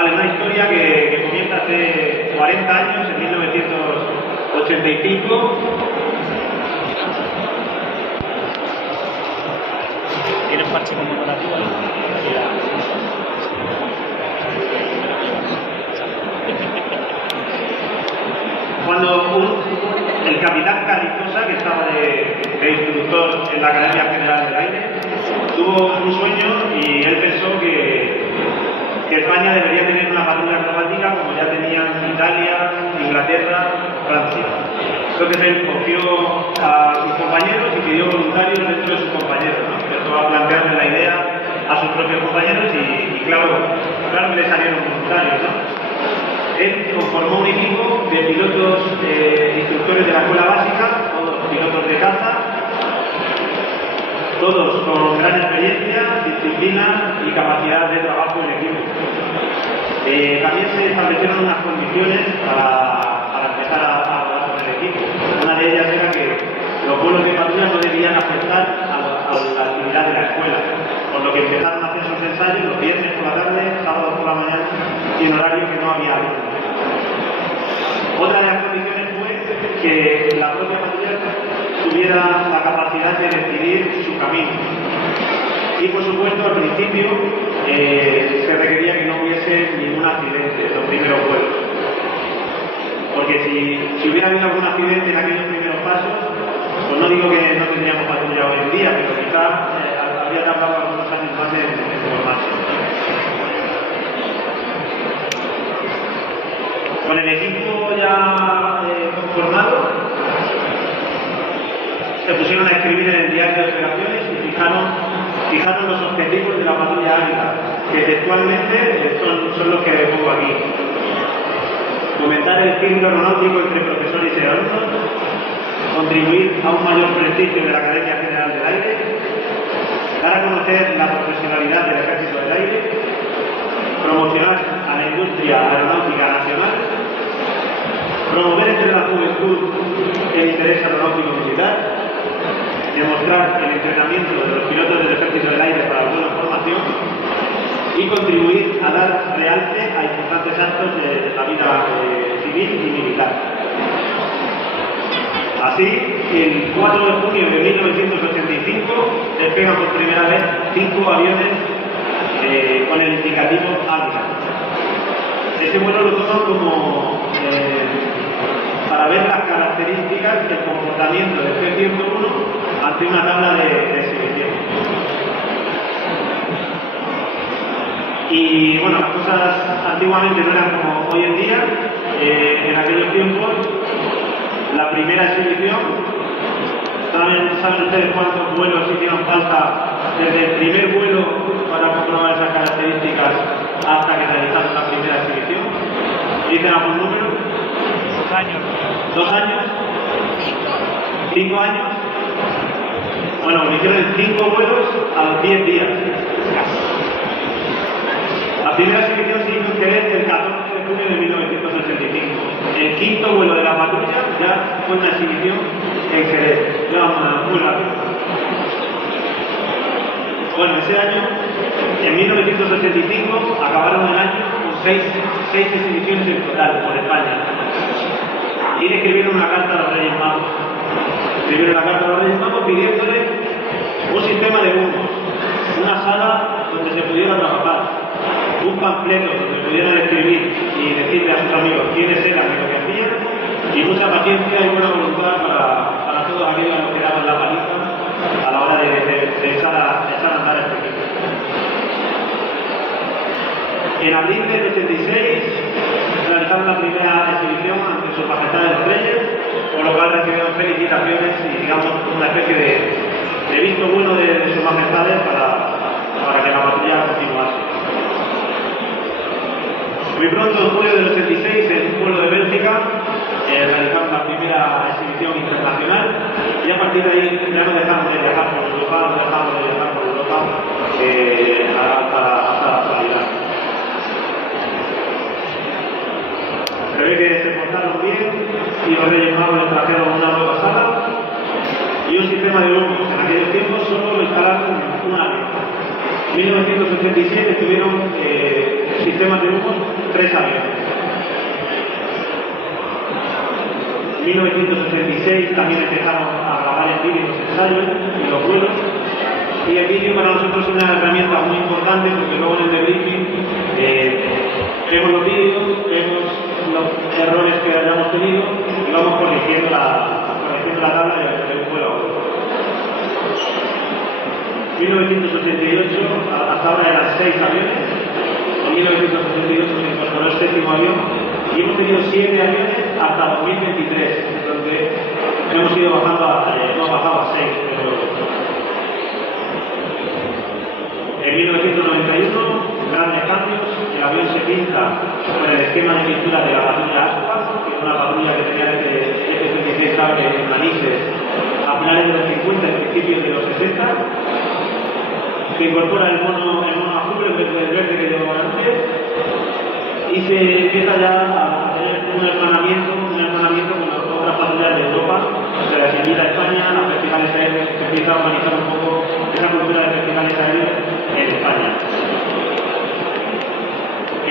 Vale, una historia que comienza hace 40 años, en 1985. ¿Tiene un parche conmemorativo ahí? Cuando el capitán Carrizosa, que estaba de instructor en la Academia General del Aire, tuvo un sueño y él pensó que España debería tener una patrulla acrobática como ya tenían Italia, Inglaterra, Francia. Entonces él cogió a sus compañeros y pidió voluntarios dentro de sus compañeros, ¿no? Empezó a plantearle la idea a sus propios compañeros y claro que le salieron voluntarios, ¿no? Él conformó un equipo de pilotos, instructores de la escuela básica, todos pilotos de caza, todos con gran experiencia, disciplina y capacidad de trabajo en equipo. También se establecieron unas condiciones para empezar a volar con el equipo. Una de ellas era que los vuelos de patrulla no debían afectar a la actividad de la escuela, por lo que empezaron a hacer sus ensayos los viernes por la tarde, sábados por la mañana y en horario que no había alumnos. Otra de las condiciones fue que la propia patrulla tuviera la capacidad de decidir su camino. Y por supuesto, al principio se requería que no hubiese ningún accidente en los primeros vuelos. Porque si hubiera habido algún accidente en aquellos primeros pasos, pues no digo que no tendríamos patrulla hoy en día, pero quizá habría tardado algunos años más en formarse. Con el equipo ya conformado, se pusieron a escribir en el diario de operaciones y fijaron los objetivos de la patrulla Águila, que textualmente son los que pongo aquí. Fomentar el espíritu aeronáutico entre profesores y alumnos, contribuir a un mayor prestigio de la Academia General del Aire, dar a conocer la profesionalidad del Ejército del Aire, promocionar a la industria aeronáutica nacional, promover entre la juventud el interés aeronáutico militar, demostrar el entrenamiento de los pilotos del Ejército del Aire para la buena formación y contribuir a dar realce a importantes actos de la vida civil y militar. Así, el 4 de junio de 1985 despegan por primera vez 5 aviones con el indicativo Águila. Ese vuelo lo toman como para ver las características del comportamiento del C-101 ante una tabla de exhibición. Y bueno, las cosas antiguamente no eran como hoy en día. En aquellos tiempos, la primera exhibición, ¿saben ustedes cuántos vuelos hicieron falta desde el primer vuelo para comprobar esas características hasta que realizaron la primera exhibición? ¿Dicen algún número? 2 años. 2 años. 5 años. Bueno, me hicieron 5 vuelos a los 10 días. La primera exhibición se hizo en Jerez el 14 de junio de 1985. El 5.º vuelo de la patrulla ya fue una exhibición en Jerez. Ya muy rápido. Bueno, ese año, en 1985, acabaron el año con 6 exhibiciones en total por España. Y escribieron una carta a los Reyes Magos. Escribieron una carta a los Reyes Magos pidiéndole un sistema de humos, una sala donde se pudiera trabajar, un panfleto donde pudieran escribir y decirle a sus amigos quiénes eran y lo que hacían, y mucha paciencia y buena voluntad para todos aquellos que daban la paliza a la hora de echar a andar este equipo. En abril del 86 realizaron la primera exhibición ante sus majestades los reyes, por lo cual recibieron felicitaciones y digamos una especie de visto bueno de sus majestades para que la patrulla continuase. Muy pronto, en julio del 86, en un pueblo de Bélgica, realizaron la primera exhibición internacional y a partir de ahí ya no dejamos de viajar por Europa, hasta la actualidad. Se ve que se portaron bien y los Reyes Magos les trajeron una nueva sala y un sistema de humos. En aquellos tiempos solo lo instalaron en un avión. 1987 tuvieron sistemas de humos 3 aviones. 1986 también empezaron a grabar en vídeo los ensayos y los vuelos. Y el vídeo para nosotros es una herramienta muy importante porque luego en el debriefing vemos los vídeos, vemos los errores que hayamos tenido y vamos corrigiendo la tabla de un vuelo a otro. 1988, hasta ahora eran 6 aviones. En 1988 se incorporó el 7º avión y hemos tenido 7 aviones hasta 2023. Entonces hemos ido bajando a 6. En 1991, grandes cambios. El avión se pinta con el esquema de pintura de la patrulla Aspa, que es una patrulla que tenía F-36 en Manises a finales de los 50 y principios de los 60. Se incorpora el mono azul en vez del verde que llevaba antes y se empieza ya a tener un hermanamiento con las otras patrullas de Europa. Se las invita a España, a festivales aéreos, se empieza a organizar un poco esa cultura de festivales aéreos en España.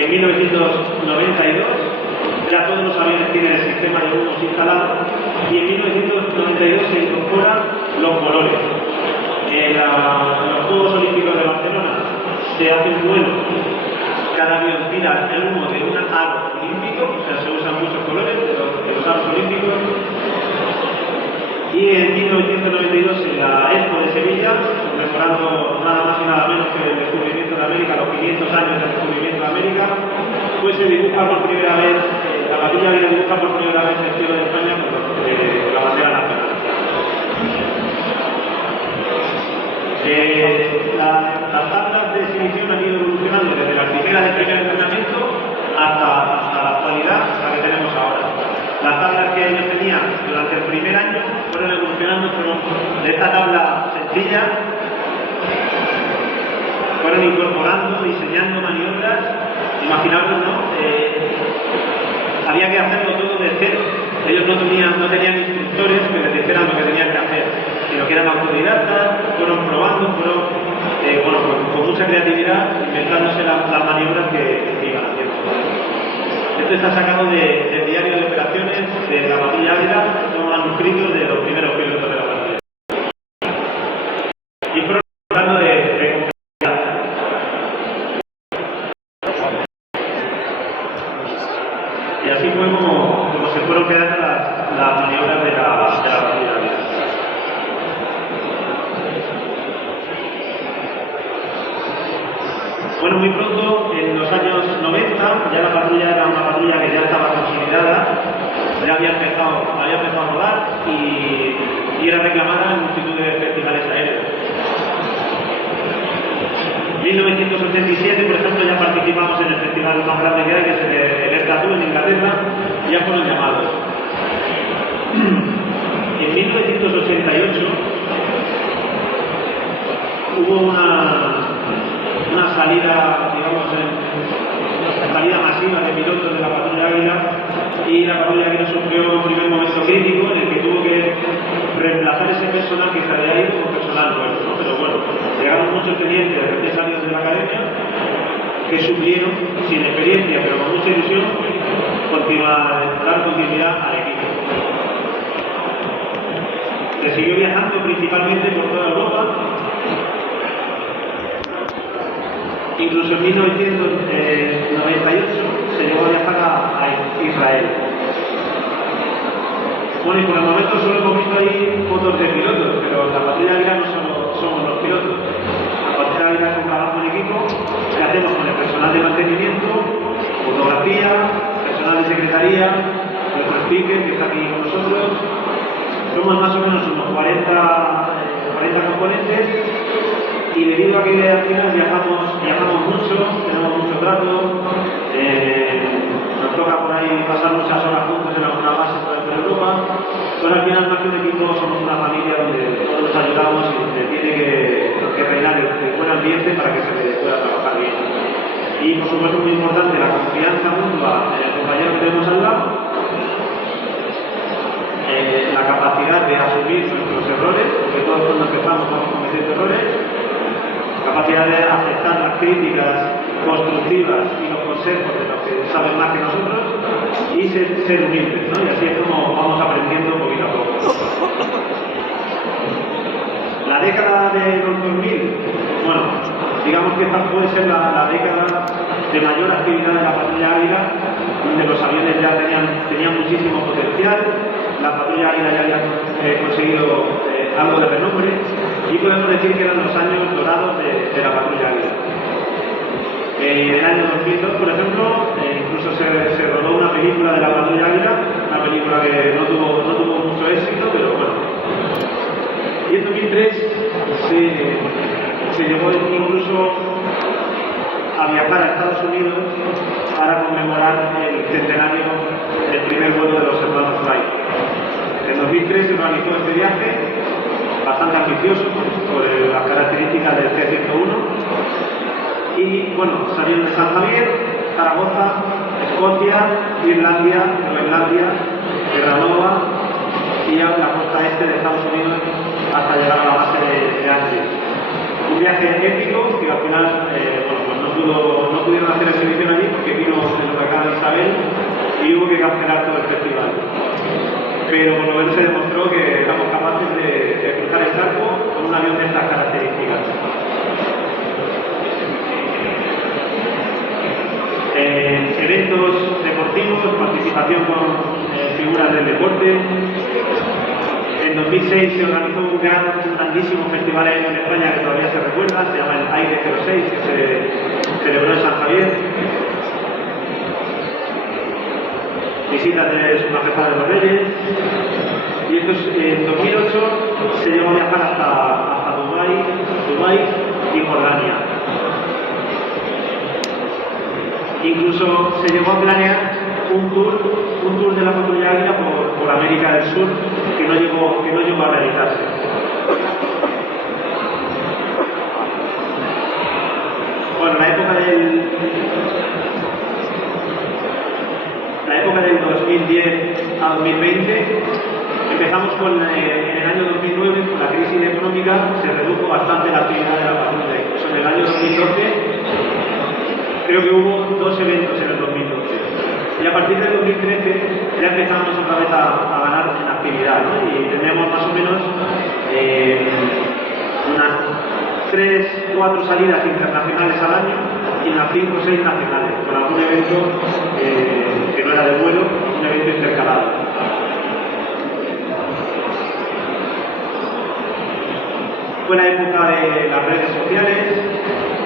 En 1992 ya todos los aviones tienen el sistema de humos instalado y en 1992 se incorporan los colores. En los Juegos Olímpicos de Barcelona se hace un vuelo, cada avión tira el humo de un aro olímpico, o sea, se usan muchos colores de los aros olímpicos. Y en 1992 en la Expo de Sevilla, conmemorando nada más y nada menos que el descubrimiento de América, los 500 años del descubrimiento de América, pues se dibuja por primera vez, la patrulla viene a dibujar por primera vez el cielo de España con la bandera nacional. Las tablas de exhibición han ido evolucionando desde la primera del primer entrenamiento hasta la actualidad, la que tenemos ahora. Las tablas que ellos tenían durante el primer año fueron evolucionando, fueron de esta tabla sencilla, fueron incorporando, diseñando maniobras, imaginaros, ¿no? Había que hacerlo todo de cero. Ellos no tenían instructores que les dijeran lo que tenían que hacer, sino que eran autodidactas, fueron probando, con mucha creatividad, inventándose las maniobras que iban haciendo. Esto está sacado del diario de operaciones de la patrulla Águila, son manuscritos de los primeros pilotos de la patrulla. Y fueron hablando de complejidad. Y así fue como se fueron quedando las maniobras de la patrulla Águila. Bueno, muy pronto, en los años 90, ya la patrulla era una patrulla que ya estaba consolidada, ya había empezado a rodar y era reclamada en multitud de festivales aéreos. En 1987, por ejemplo, ya participamos en el festival más grande que hay, que es el Estatua en Inglaterra, y ya fueron llamados. En 1988 hubo una salida, digamos, una salida masiva de pilotos de la patrulla Águila y la patrulla Águila sufrió un primer momento crítico en el que tuvo que reemplazar ese personal que se había ido por personal nuevo, ¿no? Pero bueno, llegaron muchos tenientes recién salidos de la academia que suplieron, sin experiencia pero con mucha ilusión, dar continuidad al equipo. Se siguió viajando principalmente por toda Europa. Incluso en 1998 se llegó a viajar a Israel. Bueno, y por el momento solo hemos visto ahí fotos de pilotos, pero la patrulla Águila no solo somos los pilotos. La patrulla Águila es un trabajo en equipo que hacemos con el personal de mantenimiento, fotografía, personal de secretaría, nuestro speaker que está aquí con nosotros. Somos más o menos unos 40 componentes. Y debido a que al final viajamos mucho, tenemos mucho trato, nos toca por ahí pasar muchas horas juntos en alguna base por Europa, pero al final más que un equipo somos una familia donde todos nos ayudamos y donde tiene que reinar el buen ambiente para que se pueda trabajar bien. Y por supuesto muy importante la confianza mutua en el compañero que tenemos al lado, la capacidad de asumir nuestros errores, porque todos cuando empezamos vamos cometiendo errores, capacidad de aceptar las críticas constructivas y los consejos de los que saben más que nosotros y ser humildes, ¿no? Y así es como vamos aprendiendo poquito a poco. La década de los 2000, bueno, digamos que esta puede ser la década de mayor actividad de la Patrulla Águila, donde los aviones ya tenían muchísimo potencial, la Patrulla Águila ya había conseguido algo de renombre y podemos decir que eran los años dorados de la Patrulla Águila. En el año 2002, por ejemplo, incluso se rodó una película de la Patrulla Águila, una película que no tuvo mucho éxito, pero bueno. Y en 2003 se llegó incluso a viajar a Estados Unidos para conmemorar el centenario del primer vuelo de los hermanos Wright. En 2003 se organizó este viaje, bastante ambicioso por las características del C-101. Y bueno, salieron de San Javier, Zaragoza, Escocia, Irlandia, Groenlandia, Terranova y a la costa este de Estados Unidos hasta llegar a la base de Anchorage. Un viaje épico que al final no pudieron hacer exhibición allí porque vino el huracán Isabel y hubo que cancelar todo el festival. Pero por lo menos se demostró que éramos capaces de cruzar el charco con un avión de estas características. Eventos deportivos, participación con figuras del deporte. En 2006 se organizó un grandísimo festival en España que todavía se recuerda, se llama el Aire 06, que se celebró en San Javier. Visitas de Su Majestad de los Reyes. Y en 2008 se llegó a viajar hasta Dubái y Jordania. Incluso se llegó a planear un tour de la Patrulla Águila por América del Sur que no llegó a realizarse. Bueno, la época del 2010 a 2020 empezamos en el año 2009 con la crisis económica, se redujo bastante la actividad de la patrulla. Incluso en el año 2012 creo que hubo 2 eventos en el 2012. Y a partir del 2013 ya empezamos otra vez a ganar en actividad, ¿no? Y tenemos más o menos unas 3-4 salidas internacionales al año y unas 5 o 6 nacionales, con algún evento que no era de vuelo, un evento intercalado. Fue la época de las redes sociales,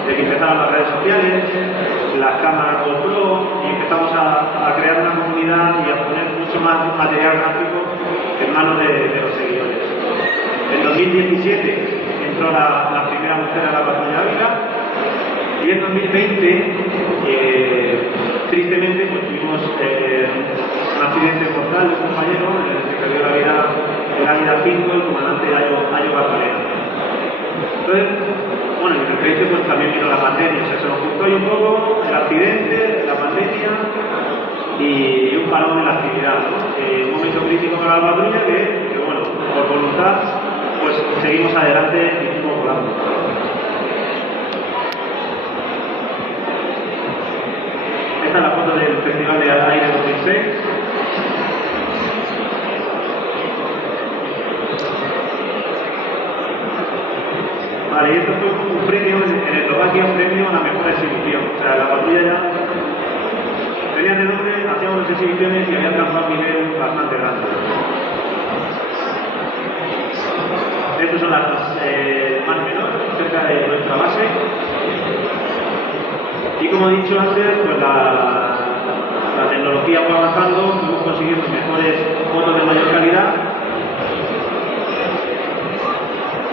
de que empezaron las redes sociales, las cámaras GoPro, y empezamos a crear una comunidad y a poner mucho más material gráfico en manos de los seguidores. En 2017 entró la primera mujer a la Patrulla Águila y en 2020 tristemente pues, tuvimos un accidente mortal de un compañero en el que perdió la vida el Águila 5, el comandante Ayo Bartolena. Entonces, bueno, en el repente pues también vino la pandemia, o sea, se nos juntó ahí un poco el accidente, la pandemia y un parón de la actividad, ¿no? Un momento crítico para la patrulla que bueno, por voluntad, pues seguimos adelante y seguimos volando. Esta es la foto del Festival de Aire 2006. Vale, y esto fue un premio en Eslovaquia, un premio a la mejor exhibición. O sea, la patrulla ya tenía de nombre, hacíamos las exhibiciones y había alcanzado un nivel bastante grande. Estas son las más menores, cerca de nuestra base. Y como he dicho antes, pues la tecnología fue avanzando, fuimos consiguiendo mejores fotos de mayor calidad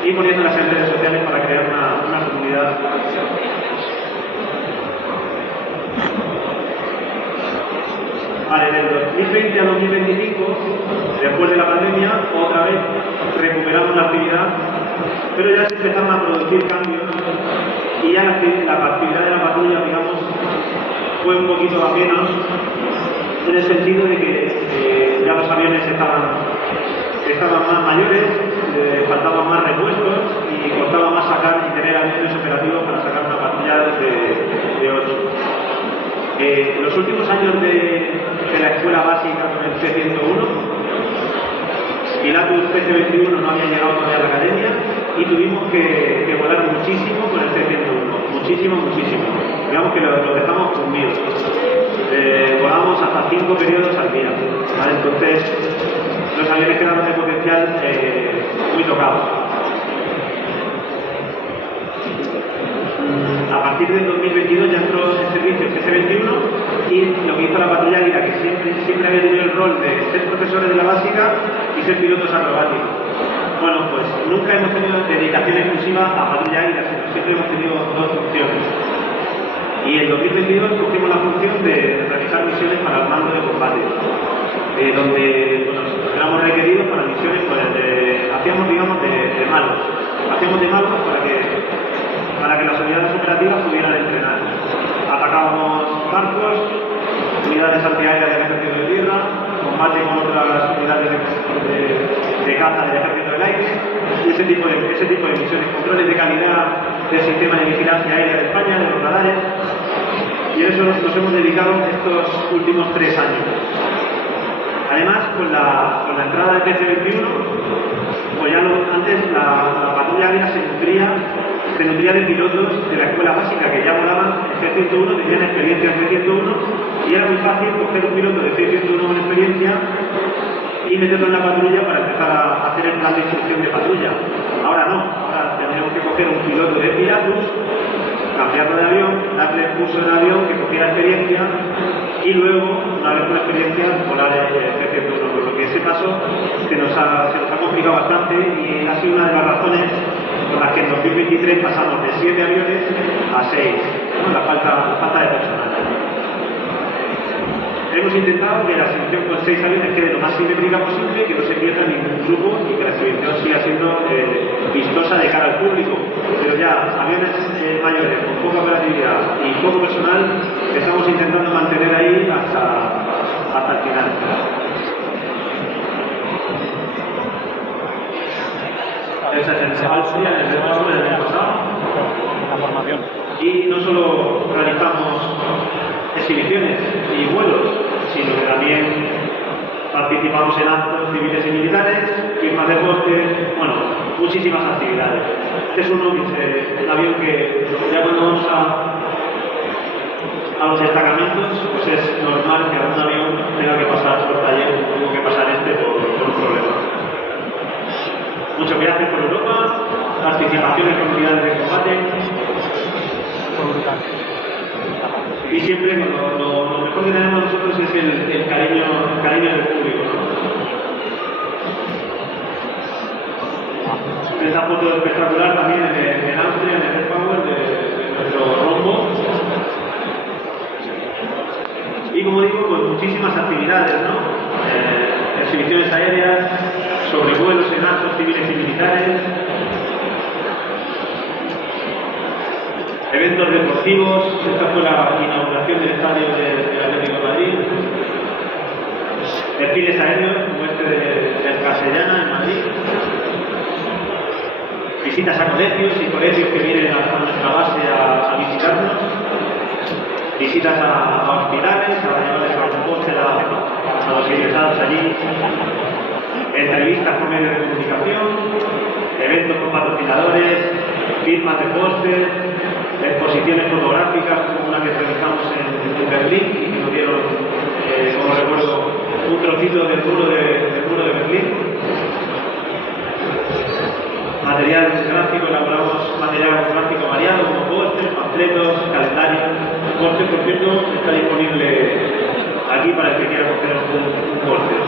y poniéndolas en redes sociales para crear una comunidad. Vale, del 2020 a 2025, después de la pandemia, otra vez recuperamos la actividad, pero ya se empezaron a producir cambios y ya la actividad de la patrulla, digamos, fue un poquito a menos, en el sentido de que ya los aviones estaban más mayores, faltaban más repuestos y costaba más sacar y tener aviones operativos para sacar una patrulla de 8. Los últimos años de la escuela básica con el C-101, Pilatus PC-21 no había llegado todavía a la academia y tuvimos que volar muchísimo con el C-101, muchísimo. Digamos que lo dejamos fundidos. Volábamos hasta 5 periodos al día, ¿vale? Entonces los aviones quedaron de potencial muy tocados. A partir del 2022 ya entró en servicio el PC-21 y lo que hizo la patrulla Águila, que siempre había tenido el rol de ser profesores de la básica y ser pilotos acrobáticos. Bueno, pues nunca hemos tenido dedicación exclusiva a patrulla Águila, sino siempre hemos tenido dos funciones. Y en 2022 cogimos la función de realizar misiones para el mando de combate, donde éramos requeridos para misiones hacíamos, digamos, de malos. Hacíamos de malos para que las unidades operativas pudieran entrenar. Atacábamos barcos, unidades antiaéreas del ejército de tierra, combate con otras unidades de caza del ejército del aire, y ese tipo de misiones, controles de calidad del sistema de vigilancia aérea de España, de los radares, y a eso nos hemos dedicado estos últimos 3 años. Además, con la entrada del PC-21, pues ya antes la patrulla aérea se nutría de pilotos de la escuela básica que ya volaban en C-101, tenían experiencia en C-101, y era muy fácil coger un piloto de C-101 con experiencia y meterlo en la patrulla para empezar a hacer el plan de instrucción de patrulla. Ahora no, ahora tendremos que coger un piloto de Pilatus, cambiarlo de avión, darle el curso en avión que cogiera experiencia y luego, una vez con la experiencia, volar el C-101. Por lo que ese paso se nos ha complicado bastante y ha sido una de las razones por las que en 2023 pasamos de 7 aviones a 6, ¿no? La falta de personal. Hemos intentado que la selección con 6 aviones quede lo más simétrica posible, que no se pierda ningún grupo y que la selección siga siendo vistosa de cara al público. Pero ya, aviones mayores, con poca operatividad y poco personal, estamos intentando mantener ahí hasta el final. Esa es el Austria, en el resumen del año pasado. La formación. Y no solo realizamos exhibiciones y vuelos, sino que también participamos en actos civiles y militares, firmas de postes, bueno, muchísimas actividades. Este es un avión que ya cuando vamos a los destacamentos, pues es normal que algún avión tenga que pasar por taller, tuvo que pasar por un problema. Muchos viajes por Europa, participación en comunidades de combate. Y siempre lo mejor que tenemos nosotros es el cariño del público, ¿no? Esta foto espectacular también en Austria, en el Red Power de nuestro rombo. Y como digo, con muchísimas actividades, ¿no? Exhibiciones aéreas, sobrevuelos en actos civiles y militares, eventos deportivos. Esta fue la inauguración del estadio del Atlético de Madrid. Desfiles aéreos como este del Castellana en Madrid. Visitas a colegios y colegios que vienen a nuestra base a visitarnos. Visitas a hospitales, a llevarles a un postre a los ingresados allí. Entrevistas con medios de comunicación, eventos con patrocinadores, firmas de póster, exposiciones fotográficas como una que realizamos en Berlín y que nos dieron, como recuerdo, un trocito del muro de Berlín. Material gráfico, elaboramos material gráfico variado como póster, panfletos, calendarios. El póster, por cierto, está disponible aquí para el que quiera coger un póster.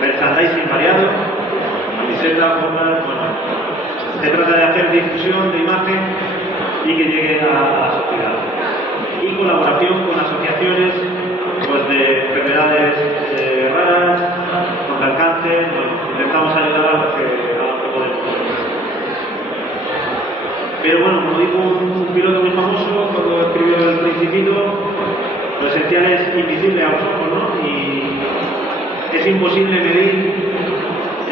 Merchandising variado, camisetas, gorras, bueno. Se trata de hacer difusión de imagen y que llegue a la sociedad. Y colaboración con asociaciones pues, de enfermedades raras, contra el cáncer, bueno, intentamos ayudar a los que podemos. Pero bueno, como dijo un piloto muy famoso cuando escribió El Principito, lo esencial es invisible a los ojos, ¿no? Y es imposible medir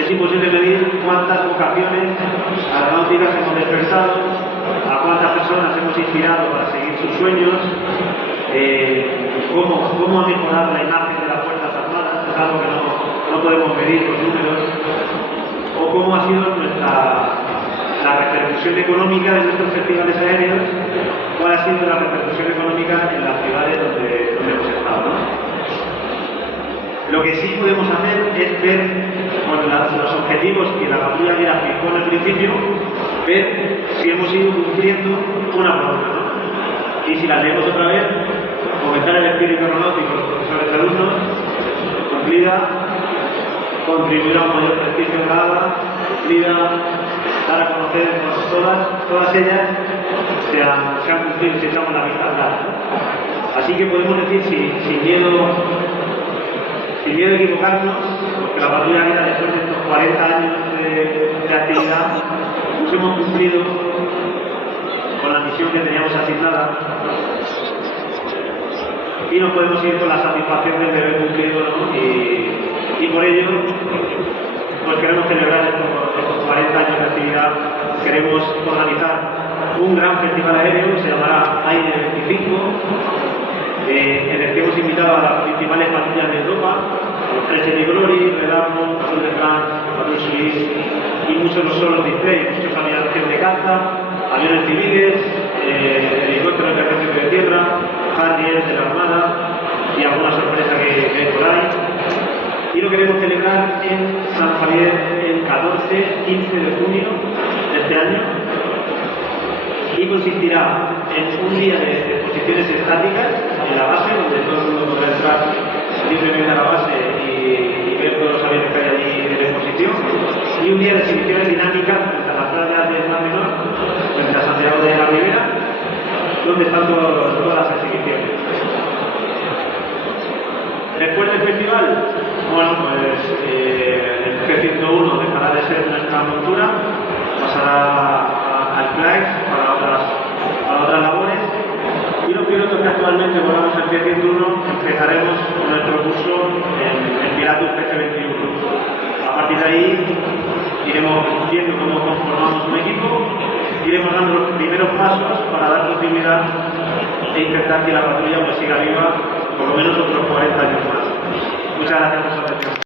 Es imposible medir cuántas vocaciones aeronáuticas hemos despertado, a cuántas personas hemos inspirado para seguir sus sueños, cómo ha mejorado la imagen de las Fuerzas Armadas, es algo que no podemos medir con números, o cómo ha sido la repercusión económica de nuestros festivales aéreos, cuál ha sido la repercusión económica en las ciudades donde hemos estado, ¿no? Lo que sí podemos hacer es ver los objetivos que la patrulla Águila fijó en el principio, ver si hemos ido cumpliendo una por una, ¿no? Y si las leemos otra vez, fomentar el espíritu aeronáutico de los profesores y alumnos, cumplida, contribuir a un mayor prestigio de la ADA, cumplida, dar a conocer todas ellas se han cumplido si echamos la vista atrás. Así que podemos decir sin miedo a equivocarnos, porque la patrulla Águila, después de estos 40 años de actividad, pues hemos cumplido con la misión que teníamos asignada y nos podemos ir con la satisfacción de haber cumplido, ¿no? Y por ello pues queremos celebrar estos 40 años de actividad. Queremos organizar un gran festival aéreo, se llamará Aire 25, en el que hemos invitado a las principales patrullas de Europa, los 13 de Glory, Redarmo, Azul de France, Patrul Suisse, y muchos no solo display, muchos aviones de caza, aviones civiles, helicópteros de ejército de tierra, Harriers de la Armada y alguna sorpresa que hay por ahí. Y lo queremos celebrar en San Javier el 14-15 de junio de este año, y consistirá en un día de exposiciones estáticas en la base, donde todo el mundo podrá entrar libremente a la base y ver todos los aviones que hay allí en la exposición, y un día de exhibiciones dinámicas frente a las playas del Mar Menor, frente a Santiago de la Ribera, donde están todas las exhibiciones. Después del festival, bueno, pues el G101 dejará de ser nuestra montura, pasará al CLAES para otras labores, y los pilotos que actualmente volamos el G101 empezaremos nuestro curso en Pilatus PC21. A partir de ahí iremos viendo cómo conformamos un equipo, iremos dando los primeros pasos para dar continuidad e intentar que la patrulla pues siga viva por lo menos otros 40 años más. Muchas gracias por su atención.